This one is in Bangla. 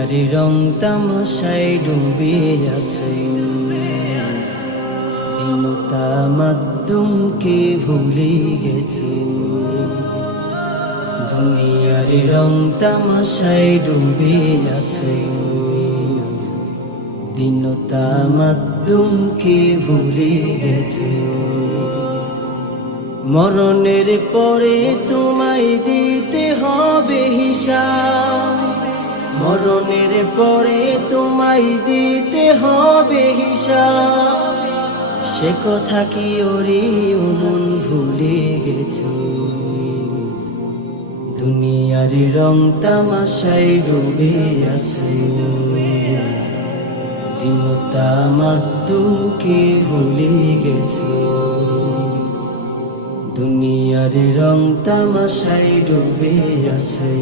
দুনিয়ার রং তামাশায় ডুবে আছে, দিন তামাদ্দুমকে ভুলে গেছে। দুনিয়ার রং তামাশায় ডুবে আছে, দিন তামাদ্দুমকে ভুলে গেছে। মরণের পরে তোমায় দিতে হবে হিসাব, মরণের পরে তোমায় দিতে হবে হিসাব। সে কথা কি ওরে মন ভুলে গেছো? দুনিয়ার রং তামাশায় ডুবে আছে, দিন তামাদ্দুমকে ভুলে গেছো। দুনিয়ার রং তামাশায় ডুবে আছে।